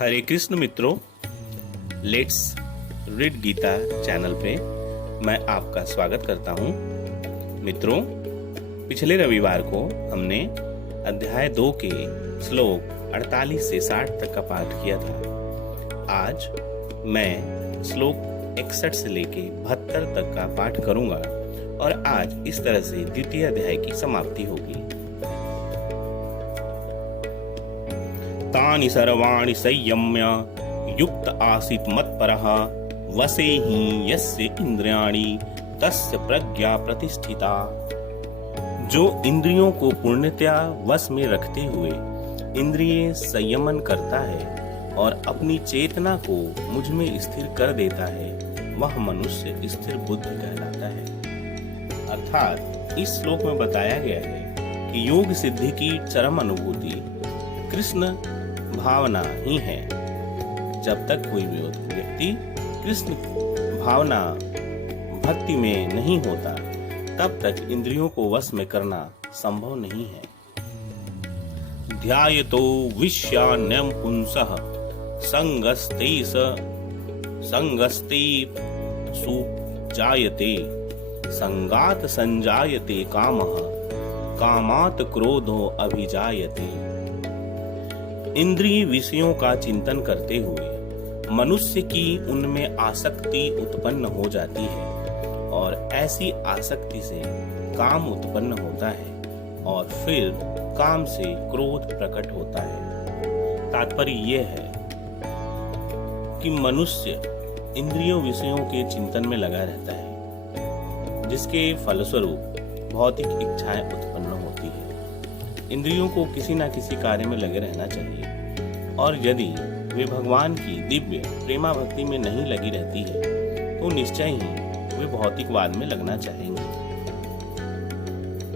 हरे कृष्ण मित्रों, let's read Gita channel पे मैं आपका स्वागत करता हूँ। मित्रों, पिछले रविवार को हमने अध्याय 2 के श्लोक 48 से 60 तक का पाठ किया था। आज मैं श्लोक 61 से लेके 72 तक का पाठ करूंगा और आज इस तरह से द्वितीय अध्याय की समाप्ति होगी। तानि सर्वाणि संयम्य युक्त आसीत् मत्परः वसेहि यस्य इंद्रियाणि तस्य प्रज्ञा प्रतिष्ठिता। जो इंद्रियों को पूर्णतया वश में रखते हुए इंद्रिय संयमन करता है और अपनी चेतना को मुझ में स्थिर कर देता है, वह मनुष्य स्थिर बुद्धि कहलाता है। अर्थात इस श्लोक में बताया गया है कि योग सिद्धि की चरम अनुभूति कृष्ण भावना ही है। जब तक कोई व्यक्ति कृष्ण भावना भक्ति में नहीं होता, तब तक इंद्रियों को वश में करना संभव नहीं है। ध्यायतो विषयान्यं पुंसः संगस्ते सुजायते संगात संजायते कामः कामात् क्रोधो अभिजायते। इंद्रिय विषयों का चिंतन करते हुए मनुष्य की उनमें आसक्ति उत्पन्न हो जाती है और ऐसी आसक्ति से काम उत्पन्न होता है और फिर काम से क्रोध प्रकट होता है। तात्पर्य यह है कि मनुष्य इंद्रियों विषयों के चिंतन में लगा रहता है, जिसके फलस्वरूप भौतिक इच्छाएं उत्पन्न होती है। इंद्रियों को किसी न किसी कार्य में लगे रहना चाहिए और यदि वे भगवान की दिव्य प्रेमा भक्ति में नहीं लगी रहती है तो निश्चय ही वे भौतिकवाद में लगना चाहेंगे।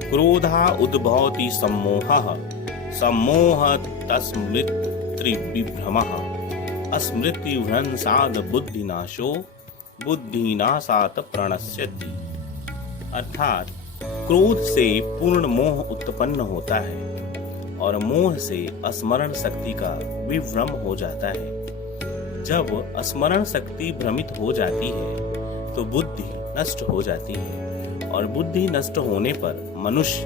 क्रोधा उद्भवति सम्मोहः सम्मोह तस्मृतिविभ्रमः अस्मृतिभ्रंशाद् बुद्धिनाशो बुद्धिनाशात् प्रणश्यति। अर्थात क्रोध से पूर्ण मोह उत्पन्न होता है और मोह से स्मरण शक्ति का विभ्रम हो जाता है। जब स्मरण शक्ति भ्रमित हो जाती है तो बुद्धि नष्ट हो जाती है और बुद्धि नष्ट होने पर मनुष्य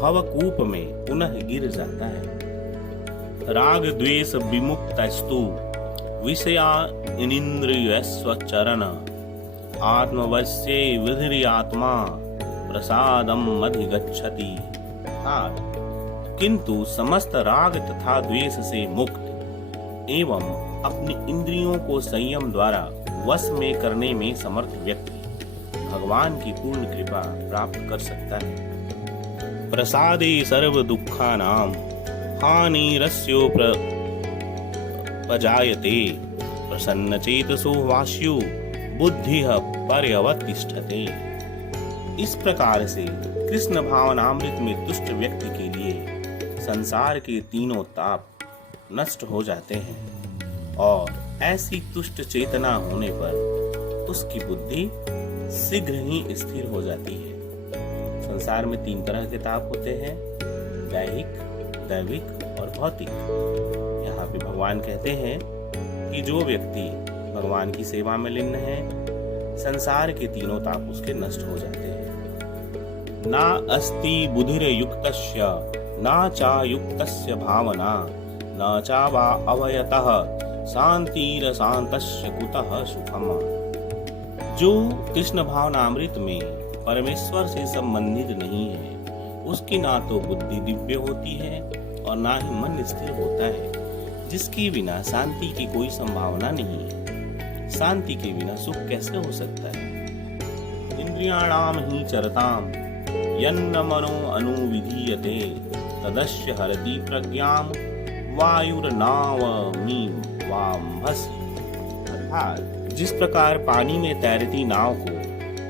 भवकूप में पुनः गिर जाता है। राग द्वेष विमुक्तस्तु विषया इनिन्द्रियस्वचरण आत्मवश्ये विधिर्यात्मा प्रसादम अधिगच्छति। किंतु समस्त राग तथा द्वेष से मुक्त एवं अपनी इंद्रियों को संयम द्वारा वश में करने में समर्थ व्यक्ति भगवान की पूर्ण कृपा प्राप्त कर सकता है। प्रसादे सर्व दुखानां हानिरस्यो प्रजायते प्रसन्नचेतसो वास्यु बुद्धिः पर्यवतिष्ठते। इस प्रकार से कृष्ण भावनामृत में तुष्ट व्यक्ति के लिए संसार के तीनों ताप नष्ट हो जाते हैं और ऐसी तुष्ट चेतना होने पर उसकी बुद्धि शीघ्र ही स्थिर हो जाती है। संसार में 3 तरह के ताप होते हैं, दैहिक, दैविक और भौतिक। यहाँ पे भगवान कहते हैं कि जो व्यक्ति भगवान की सेवा में लीन है, संसार के तीनों ताप उसके नष्ट हो जाते हैं। ना अस्ति बुद्धिर्युक्तस्य ना चायुक्तस्य भावना न चावा अवयतः शांतिरशांतस्य कुतः सुखम। जो कृष्ण भावनामृत में परमेश्वर से संबंधित नहीं है, उसकी ना तो बुद्धि दिव्य होती है और ना ही मन स्थिर होता है, जिसके बिना शांति की कोई संभावना नहीं है। शांति के बिना सुख कैसे हो सकता है। इंद्रियाणाम ही चरताम यन्न मनो अनुविधीयते तदस्य हरति प्रज्ञाम वायुर्नावमी वाम्भसि। अर्थात जिस प्रकार पानी में तैरती नाव को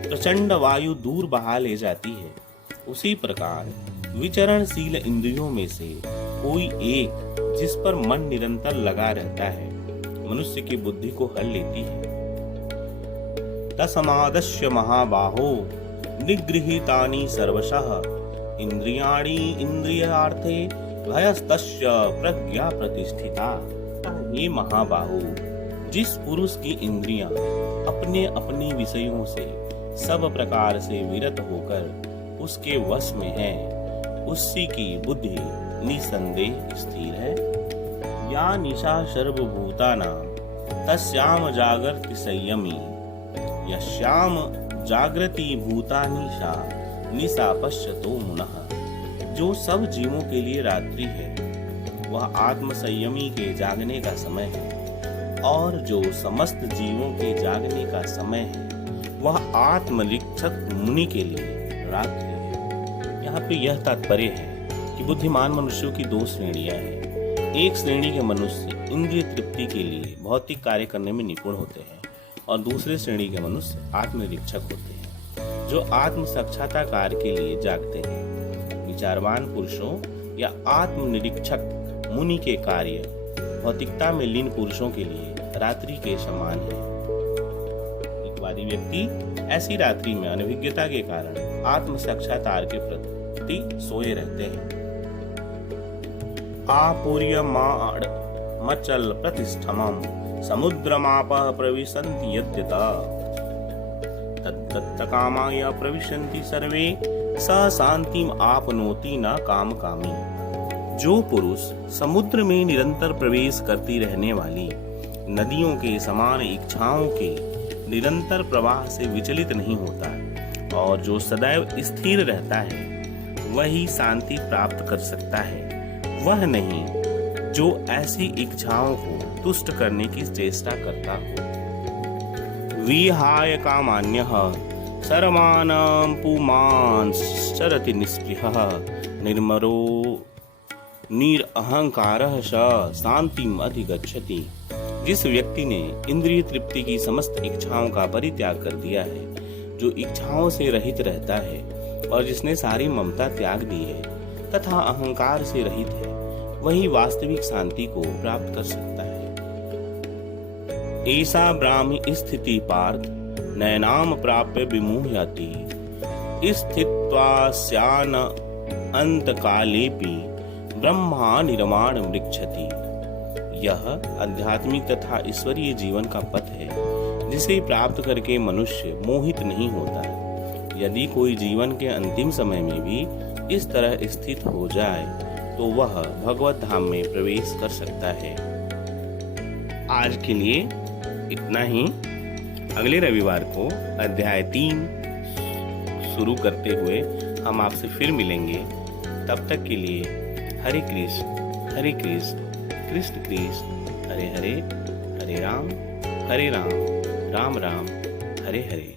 प्रचंड वायु दूर बहा ले जाती है, उसी प्रकार विचरणशील इंद्रियों में से कोई एक जिस पर मन निरंतर लगा रहता है, मनुष्य की बुद्धि को हर लेती है। तस्मादस्य महाबाहो निगृहीतानि सर्वशः इंद्रियाणि इंद्रियार्थे भयस्तस्य प्रज्ञा प्रतिष्ठिता। अतः हे महाबाहु, जिस पुरुष की इंद्रियां अपने अपने विषयों से सब प्रकार से विरत होकर उसके वश में है, उसी की बुद्धि निसंदेह स्थिर है। या निशा सर्वभूतानां तस्याम जागर्ति संयमी, यस्याम जागृति भूतानि सा निशा पश्यतो मुनः। जो सब जीवों के लिए रात्रि है वह आत्म संयमी के जागने का समय है, और जो समस्त जीवों के जागने का समय है वह आत्मनिरीक्षक मुनि के लिए रात्रि है। यहाँ पे यह तात्पर्य है कि बुद्धिमान मनुष्यों की दो श्रेणियां हैं। एक श्रेणी के मनुष्य इंद्रिय तृप्ति के लिए भौतिक कार्य करने में निपुण होते हैं, और दूसरे श्रेणी के मनुष्य आत्मनिरीक्षक होते हैं, जो आत्म साक्षात्कार के लिए जागते हैं। विचारवान पुरुषों या आत्मनिरीक्षक मुनि के कार्य भौतिकता में लीन पुरुषों के लिए रात्रि के समान है। वादी व्यक्ति ऐसी रात्रि में अनभिज्ञता के कारण आत्म साक्षात्कार के प्रति सोए रहते हैं। आपूर्यमाण मचल प्रतिष्ठमं समुद्रमापः प्रविशन्ति यद्यथा तद्दत्त कामाय प्रविशन्ति सर्वे स शांतिम आपनोति न काम कामी। जो पुरुष समुद्र में निरंतर प्रवेश करती रहने वाली नदियों के समान इच्छाओं के निरंतर प्रवाह से विचलित नहीं होता और जो सदैव स्थिर रहता है वही शांति प्राप्त कर सकता है, वह नहीं जो ऐसी इच्छाओं को तुष्ट करने की चेष्टा करता हो। विहाय कामान्यः सर्वान् पुमांश्चरति निःस्पृहः निर्मरो निरहंकारः स शांतिम् अधिगच्छति। जिस व्यक्ति ने इंद्रिय तृप्ति की समस्त इच्छाओं का परित्याग कर दिया है, जो इच्छाओं से रहित रहता है और जिसने सारी ममता त्याग दी है तथा अहंकार से रहित है, वही वास्तविक शांति को प्राप्त कर सकता है। ऐसा ब्राह्मी स्थिति पार्थ नैनाम प्राप्य विमुह्यति स्थित्वास्यान अंतकालेपि ब्रह्मा निर्माण मृक्षति। यह आध्यात्मिक तथा ईश्वरीय जीवन का पथ है, जिसे प्राप्त करके मनुष्य मोहित नहीं होता। यदि कोई जीवन के अंतिम समय में भी इस तरह स्थित हो जाए तो वह भगवत धाम में प्रवेश कर सकता है। आज के लिए इतना ही। अगले रविवार को अध्याय 3 शुरू करते हुए हम आपसे फिर मिलेंगे। तब तक के लिए हरे कृष्ण कृष्ण कृष्ण हरे हरे, हरे राम राम राम हरे हरे।